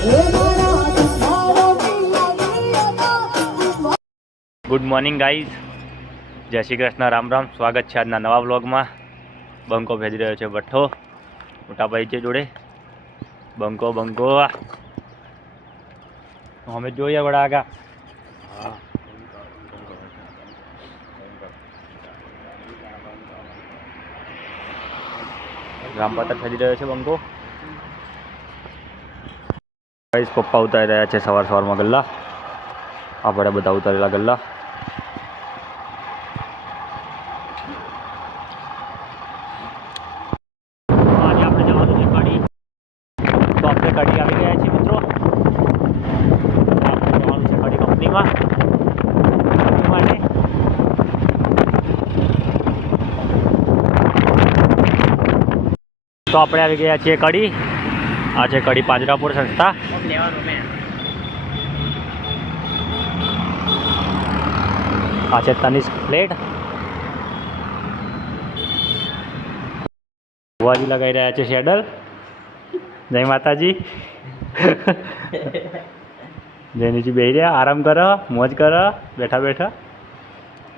Good morning guys, જય શ્રી કૃષ્ણ, રામ રામ. સ્વાગત છે આજના નવા વ્લોગમાં. બંકો ભેજી રહ્યો છે ભઠ્ઠો, મોટાભાઈ છે જોડે. બંકો અમે જોઈએ વડા આગા. રામ પાત્ર ફેરી રહ્યો છે બંકો. ગાઈઝ પપ્પા ઉતારી રહ્યા છે સવારમાં ગલ્લા. આપણે બધા ઉતારેલા ગલ્લા. આજે આપણે જવાનું છે કડી. તો આપણે કડી આવી ગયા છીએ મિત્રો. આપણે જવાનું છે કડી કંપનીમાં માટે. તો આપણે આવી ગયા છીએ કડી. આ છે કડી પાંજરાપોળ સંસ્થા. આ છે તનિષ્ક પ્લેટ. ભુવાજી લગાવી રહ્યા છે શેડલ. જય માતાજી. જયનીજી બેહી રહ્યા, આરામ કરો, મોજ કરો બેઠા બેઠા.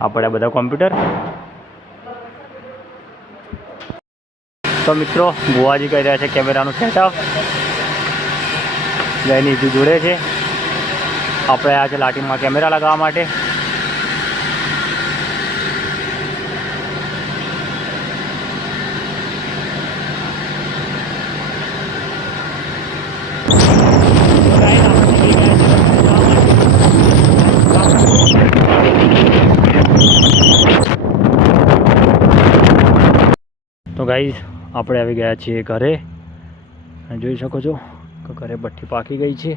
આપણે બધા કોમ્પ્યુટર. તો મિત્રો ભુવાજી કહી રહ્યા છે કેમેરાનું સેટઅપ. જયનીજી જોડે છે. આપણે આ છે લાટીમાં કેમેરા લગાવવા માટે. તો ગાઈઝ આપણે આવી ગયા છીએ ઘરે. જોઈ શકો છો કે ઘરે ભઠ્ઠી પાકી ગઈ છે.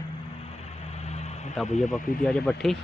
મોટા ભાઈએ પકડી હતી આજે ભઠ્ઠી.